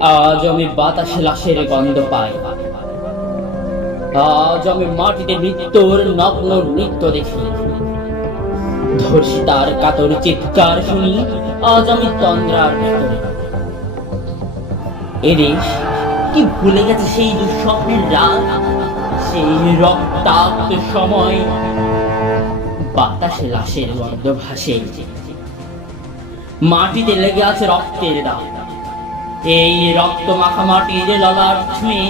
আজ আমি বাতাসে লাশের গন্ধ পাই। আজ আমি মাটিতে মৃত্যুর নগ্ন নৃত্য দেখি। ধর্ষিতার কাতর চিৎকার শুনি, আজ আমি তন্দ্রার ভেতরে। কি ভুলে গেছে সেই দুঃস্বপ্নের রাত? সেই রক্তাক্ত সময়। বাতাসে লাশের গন্ধ ভাসে। মাটিতে লেগে আছে রক্তের দাগ। এই রক্ত মাখা মাটির ললার ছুঁয়ে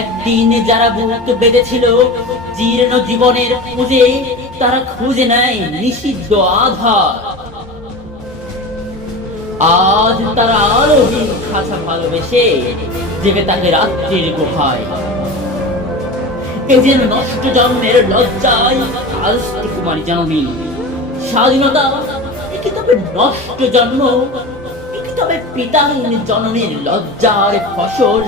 একদিন যারা বুক বেঁধেছিল, জীর্ণ জীবনের খুঁজে তারা খুঁজে নেয় নিষিদ্ধ আধার। আজ তারা আলোহীন খাঁচা ভালোবেসে জেগে তাকে রাত্রির গুহায়। এ যেন নষ্ট জন্মের লজ্জায় আজ কুমারী জননী। স্বাধীনতা, এ তবে নষ্ট জন্ম? তবে পিতাহীন জননীর লজ্জার ফসল।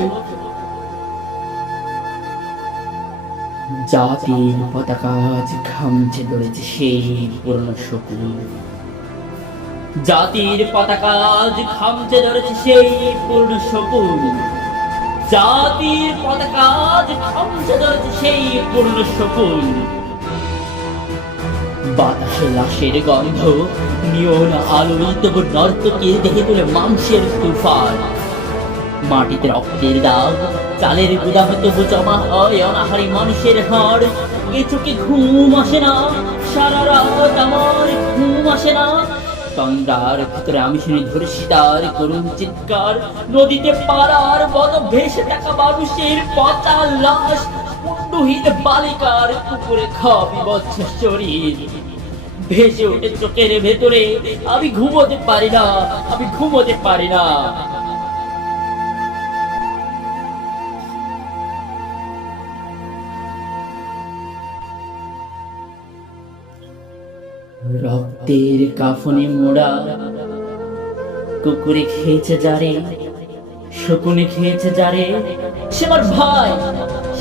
জাতির পতাকা আজ ঘামছে ধরেছে সেই পুরনো শকুন। জাতির পতাকা আজ খামচে ধরেছে সেই পূর্ণ শকুন। জাতির পতাকা আজ খামচে ধরেছে সেই পূর্ণ শকুন। বাতাসে লাশের গন্ধ নিয়ন আলোই তবু নর্তকীর দেখে তুলে মাংসের তুফান। মাটিতে রক্তের দাগ, চালের গুদামে তবু জমা হয় অনাহারি মানুষের হাড় এ ঘুম আসে না, সারা রাত আমার ঘুম আসে না। তন্দ্রার ভিতরে আমি শুনি ধর্ষিতার করুণ চিৎকার। নদীতে পাড়ার বদ ভেসে থাকা মানুষের পচা লাশ মুন্ডুহীন বালিকার পুকুরে খাওয়া বিবচ্ছ শরীর। ভেসে ওঠে চোখের ভেতরে, আমি ঘুমোতে পারি না, আমি ঘুমোতে পারি না। রক্তের কাফনে মোড়া, কুকুরে খেয়েছে যারে, শকুনে খেয়েছে যারে, সে আমার ভাই।